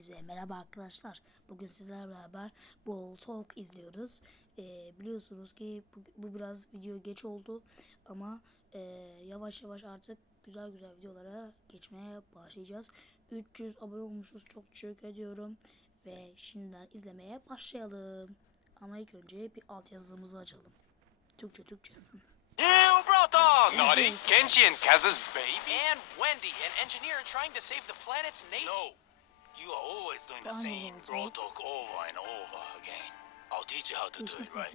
Size merhaba arkadaşlar. Bugün sizlerle beraber brawl talk izliyoruz. Biliyorsunuz ki bu biraz video geç oldu ama yavaş yavaş artık güzel videolara geçmeye başlayacağız. 300 abone olmuşuz. Çok teşekkür ediyorum ve şimdiden izlemeye başlayalım. Ama ilk önce bir altyazımızı açalım. Türkçe. New Brawl Talk! Naughty, Kenshi and Kaz's baby? And Wendy, an engineer trying to save the planet's nation. No, you are always doing the same brawl talk over and over again. I'll teach you how to do it right.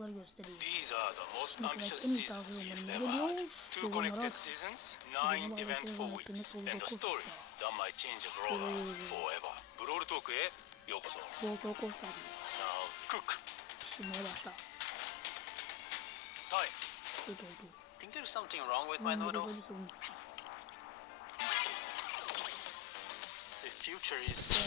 These are the most ambitious seasons you've ever had. 2 connected seasons, 9 eventful weeks, and a story that might change a brawler forever. Brawl Talk'e yokoso. Brawl Talk hoş geldiniz. Now, cook. Pişirmeye başla. Time. Süt oldu. Think there's something wrong with my noodles? The future is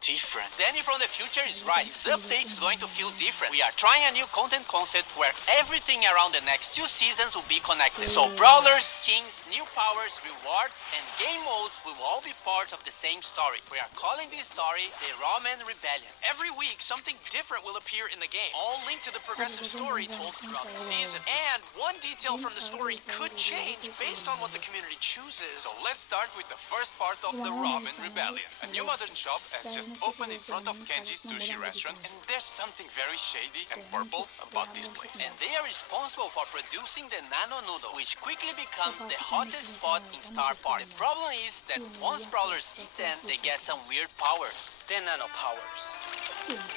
different. Danny from the future is right. This update is going to feel different. We are trying a new content concept where everything around the next 2 seasons will be connected. So brawlers, skins, new powers, rewards, and game modes will all be part of the same story. We are calling this story the Ramen Rebellion. Every week, something different will appear in the game, all linked to the progressive story told throughout the season. And one detail from the story could change based on what the community chooses. So let's start with the first part of the Ramen Rebellion. A new modern shop has just opened in front of Kenji's sushi restaurant, and there's something very shady and purple about this place. And they are responsible for producing the nano noodle, which quickly becomes the hottest spot in Star Park. The problem is that once brawlers eat them, they get some weird powers. The nano powers.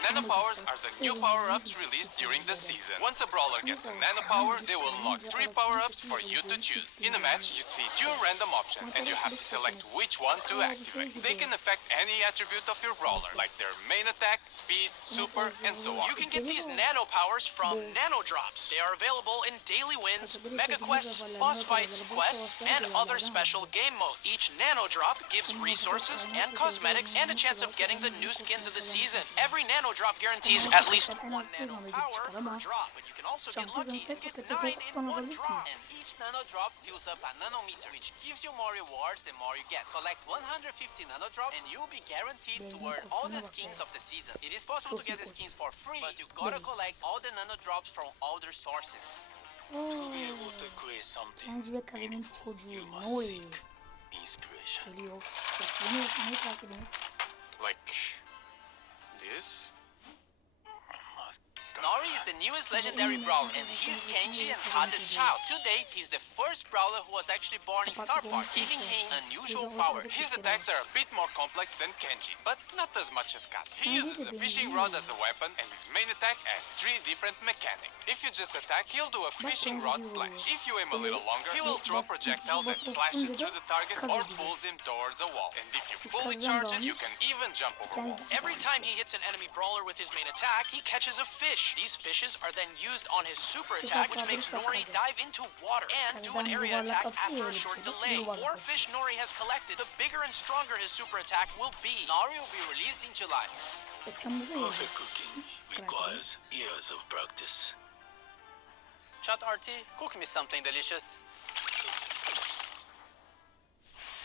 Nano powers are the new power-ups released during the season. Once a brawler gets a nano power, they will unlock 3 power-ups for you to choose. In a match, you see 2 random options, and you have to select which one to activate. They can affect any attribute of your brawler, like their main attack, speed, super, and so on. You can get these nano powers from nano drops. They are available in daily wins, mega quests, boss fights, quests, and other special game modes. Each nano drop gives resources and cosmetics and a chance of getting the new skins of the season. Every nano drop guarantees at least 1 nano power per drop, but you can also get lucky and get 9 in 1 drop. And each nano drop fills up a nanometer, which gives you more rewards the more you get. Collect 150 nano drops and you'll be guaranteed to earn all the skins of the season. It is possible to get the skins for free, but you gotta collect all the nano drops from other sources. To be able to create something Kenji ve Kaz'ın çocuğu you must Nori seek inspiration. geliyor. Besleniyor, sahneyi takip ediniz. Like this? Nori is the newest legendary brawler, and he's Kenji and Kaz's child. To date, he's the first brawler who was actually born in Star Park, giving him unusual power. His attacks are a bit more complex than Kenji's, but not as much as Kaz. He uses a fishing rod as a weapon, and his main attack has 3 different mechanics. If you just attack, he'll do a fishing rod slash. If you aim a little longer, he will throw a projectile that slashes through the target or pulls him towards a wall. And if you fully charge it, you can even jump over walls. Every time he hits an enemy brawler with his main attack, he catches a fish. These fishes are then used on his super attack, which makes Nori dive into water and do an area attack after a short delay. The more fish Nori has collected, the bigger and stronger his super attack will be. Nori will be released in July. Perfect cooking requires years of practice. Chat RT, cook me something delicious.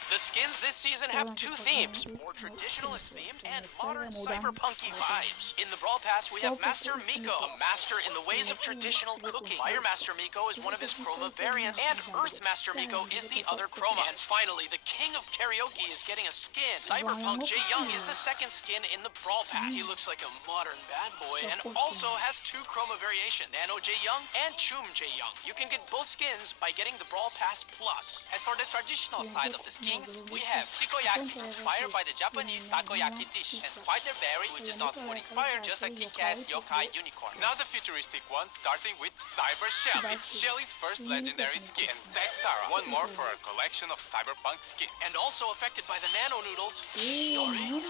The skins this season have 2 themes, more traditionalist themed and modern cyberpunky vibes. In the Brawl Pass, we have Master Miko, a master in the ways of traditional cooking. Fire Master Miko is one of his chroma variants, and Earth Master Miko is the other chroma. And finally, the king of karaoke is getting a skin. Cyberpunk Jae-young is the second skin in the Brawl Pass. He looks like a modern bad boy and also has 2 chroma variations, Nano Jae-young and Chum Jae-young. You can get both skins by getting the Brawl Pass Plus. As for the traditional side of the skins, we have Takoyaki, inspired by the Japanese takoyaki dish, and Fighter Berry, which is not food inspired, just a kick-ass yokai unicorn. Now the futuristic one, starting with Cyber Shell. It's Shelly's first legendary skin. And Tech Tara, one more for a collection of cyberpunk skins. And also affected by the nano noodles, Nori?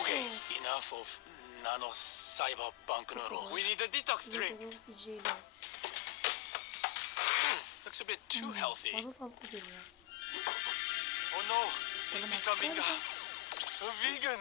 Okay, enough of nano cyberpunk noodles. We need a detox drink. looks a bit too healthy. Oh no, he's becoming a vegan.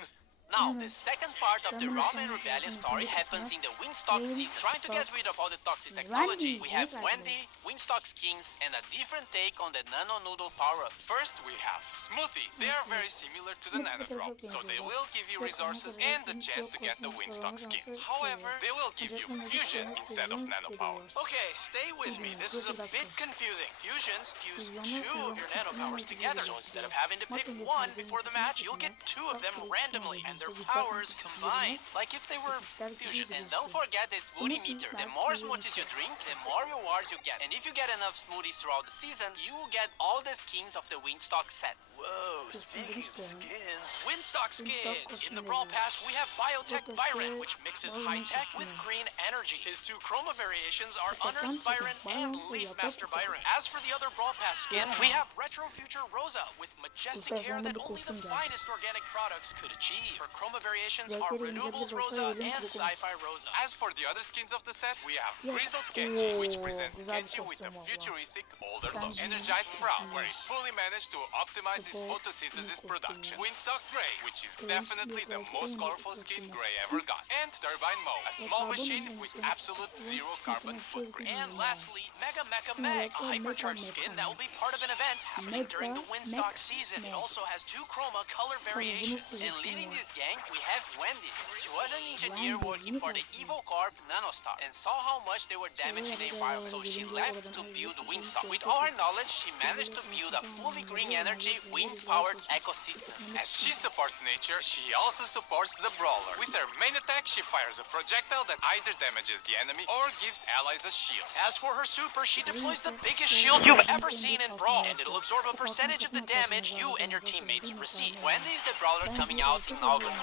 Now, the second part of the Ramen Rebellion story happens in the Windstock season. Trying to get rid of all the toxic technology, we have Wendy, Windstock skins, and a different take on the Nano Noodle power-up. First, we have smoothies. They are very similar to the Nano Brawl, so they will give you resources and the chance to get the Windstock skins. However, they will give you fusion instead of nano powers. Okay, stay with me. This is a bit confusing. Fusions fuse two of your nano powers together, so instead of having to pick one before the match, you'll get two of them randomly, and their powers combined, like if they were fusion. And don't forget the smoothie meter. The more smoothies you drink, the more rewards you get. And if you get enough smoothies throughout the season, you will get all the skins of the Windstock set. Whoa, speaking of skins. Windstock skins! In the Brawl Pass, we have Biotech Byron, which mixes high-tech with green energy. His two chroma variations are Unearthed Byron and Leaf Master Byron. As for the other Brawl Pass skins, we have Retro Future Rosa with majestic hair that only the finest organic products could achieve. Her chroma variations are Renewables Rosa and Sci-Fi Rosa. As for the other skins of the set, we have Grizzled Kenji, which presents Kenji with a futuristic, older look. Energized Sprout, where he fully managed to optimize his photosynthesis production. Windstock Gray, which is definitely the most colorful skin Gray ever got. And Turbine Mo, a small machine with absolute zero carbon footprint. And lastly, Mega Mecha Meg, a hypercharged skin that will be part of an event happening during the Windstock season. It also has two chroma color variations. And leading this gang, we have Wendy. She was an engineer working for the Evil Corp Nanostar and saw how much they were damaging the environment, so she left to build Windstock. With all her knowledge, she managed to build a fully green energy, wind-powered ecosystem. As she supports nature, she also supports the Brawler. With her main attack, she fires a projectile that either damages the enemy or gives allies a shield. As for her super, she deploys the biggest shield you've ever seen in Brawl, and it'll absorb a percentage of the damage you and your teammates receive. Wendy is the Brawler coming out in August.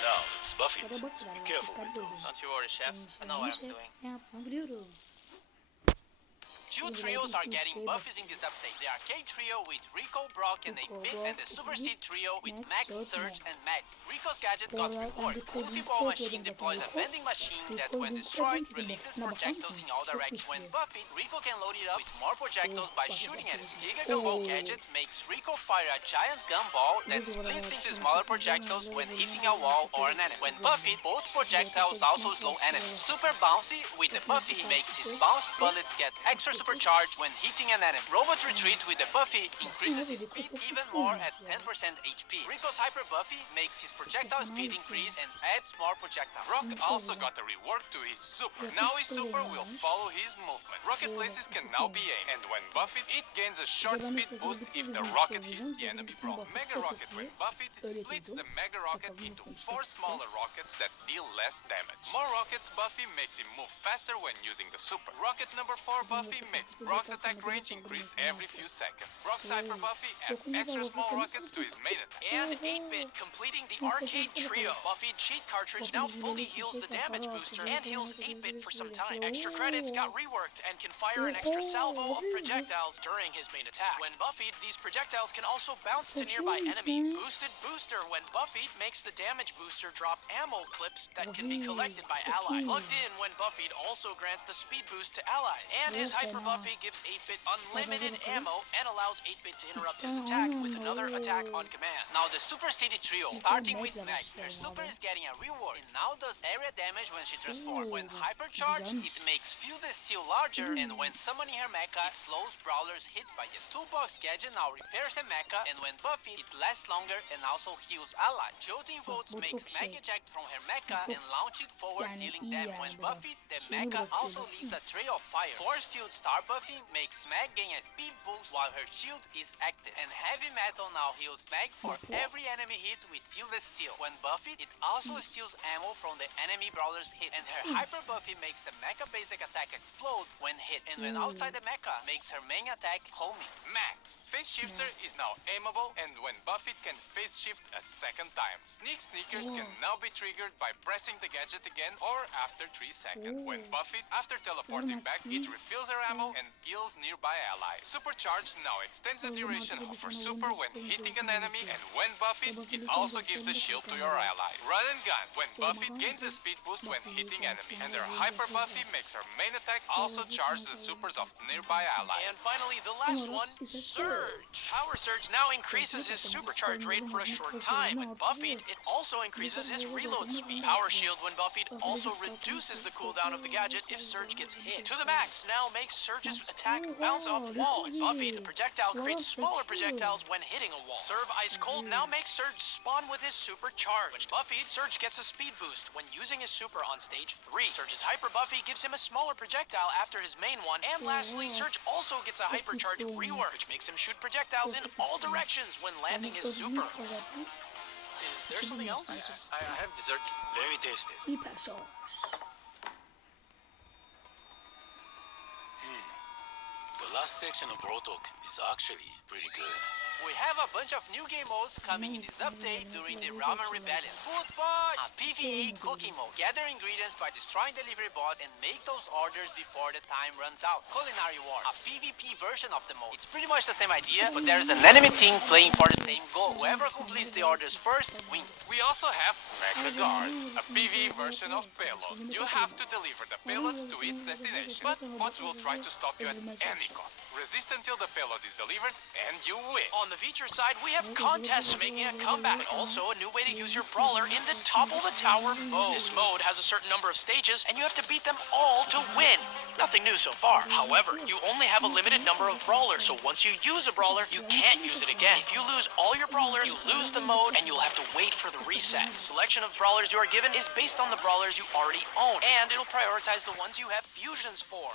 Now, it's Buffy's, so be careful with those. Don't you worry, Chef. I know what I'm doing. Ne yaptığımı biliyorum. Two trios are getting buffies in this update. The Arcade Trio with Rico, Brock, and 8-Bit, and the Super Seed Trio with Max, Surge, and Mag. Rico's gadget got reward. Multi-ball machine deploys a vending machine that, when destroyed, releases projectiles in all directions. When buffed, Rico can load it up with more projectiles by shooting at it. Giga Gumball gadget makes Rico fire a giant gumball that splits into smaller projectiles when hitting a wall or an enemy. When buffed, both projectiles also slow enemies. Super Bouncy with the Buffy makes his bounce bullets get extra supercharged when hitting an enemy. Robot Retreat with the Buffy increases his speed even more at 10% HP. Rico's Hyper Buffy makes his projectile speed increase and adds more projectiles. Brock also got a rework to his super. Now his super will follow his movement. Rocket places can now be aimed, and when buffed, it gains a short speed boost if the rocket hits the enemy Brawl. Mega Rocket, when buffed, splits the Mega Rocket into 4 smaller rockets that deal less damage. More rockets Buffy makes him move faster when using the super. Rocket number 4 Buffy makes Brock's attack range increase every few seconds. Brock's Hyper Buffy adds extra small rockets to his main attack. And 8-Bit completing the Arcade Trio. Buffy cheat cartridge now fully heals the damage booster and heals 8-Bit for some time. Extra credits got reworked and can fire an extra salvo of projectiles during his main attack. When buffied, these projectiles can also bounce to nearby enemies. Boosted Booster, when buffied, makes the damage booster drop ammo clips that can be collected by allies. Plugged in, when buffied, also grants the speed boost to allies. And his Hyper Buffy gives 8-Bit unlimited ammo and allows 8-Bit to interrupt his attack with another attack on command. Now the Super City Trio, starting with Meg. Her super is getting a reward and now does area damage when she transforms. When hypercharged, it makes Feel the Steel larger, and when summoning her mecha, it slows brawlers hit by it. Toolbox gadget now repairs the mecha, and when buffed, it lasts longer and also heals allies. Jolting Volts makes Meg eject from her mecha and launch it forward, dealing damage. When buffed, the mecha also leaves a trail of fire. Force Field Star buffing makes Meg gain a speed boost while her shield is active. And Heavy Metal now heals Meg for every enemy hit with Fearless Steel. When buffed, it also steals ammo from the enemy brawler's hit. And her Hyper Buffy makes the mecha basic attack explode when hit. And when outside the mecha, makes her main attack homing. Max. Phase Shifter is now aimable, and when buffed can phase shift a second time. Sneak Sneakers can now be triggered by pressing the gadget again or after 3 seconds. When buffed, after teleporting back, it refills her ammo ammo and heals nearby allies. Supercharge now extends the duration of her super when hitting an enemy, and when buffed, it also gives a shield to your ally. Run and gun. When buffed, gains a speed boost when hitting enemy, and her hyper buffy makes her main attack also charge the supers of nearby allies. And finally, the last one, Surge. Power Surge now increases his supercharge rate for a short time. When buffed, it also increases his reload speed. Power Shield when buffed also reduces the cooldown of the gadget if Surge gets hit. To the max now makes Surge's attack bounce off walls. Buffed, the projectile creates smaller projectiles when hitting a wall. Serve Ice Cold now makes Surge spawn with his supercharge. When buffed, Surge gets a speed boost when using his super on stage 3. Surge's Hyper Buffy gives him a smaller projectile after his main one. And lastly, Surge also gets a hypercharge rework, which makes him shoot projectiles in all directions when landing his super. Is there something else? I have dessert. Let me taste it. Hiper şarj. The last section of Brawl Talk is actually pretty good. We have a bunch of new game modes coming in this update during the Ramen Rebellion. Food Fight, a PvE cooking mode. Gather ingredients by destroying delivery bots and make those orders before the time runs out. Culinary War, a PvP version of the mode. It's pretty much the same idea, but there's an enemy team playing for the same goal. Whoever completes the orders first wins. We also have Mecha Guard, a PvE version of Payload. You have to deliver the payload to its destination, but bots will try to stop you at any cost. Resist until the payload is delivered, and you win. On the feature side, we have contests making a comeback, and also a new way to use your brawler in the top of the tower mode. This mode has a certain number of stages, and you have to beat them all to win. Nothing new so far. However, you only have a limited number of brawlers, so once you use a brawler, you can't use it again. If you lose all your brawlers, you lose the mode, and you'll have to wait for the reset. The selection of brawlers you are given is based on the brawlers you already own, and it'll prioritize the ones you have fusions for.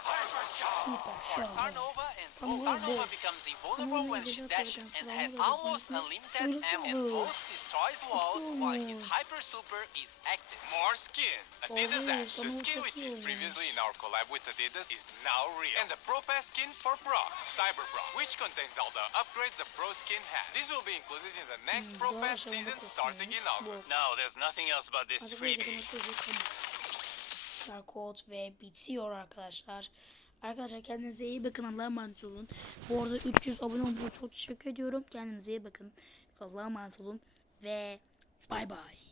Star Nova, and Star Nova becomes invulnerable when she dashes, and has almost unlimited ammo, and both destroys walls while his hyper super is active. More skin. Adidas Ash. The skin which is previously in our collab with Adidas is now real. And the Pro Pass skin for Brock, Cyber Brock, which contains all the upgrades the Pro skin has. This will be included in the next Pro Pass season starting in August. No, there's nothing else about this freebie. Kod ve bitiyor arkadaşlar. Arkadaşlar kendinize iyi bakın. Allah'a emanet olun. Bu arada 300 abone olmuş. Çok teşekkür ediyorum. Kendinize iyi bakın. Allah'a emanet olun. Ve bay bay.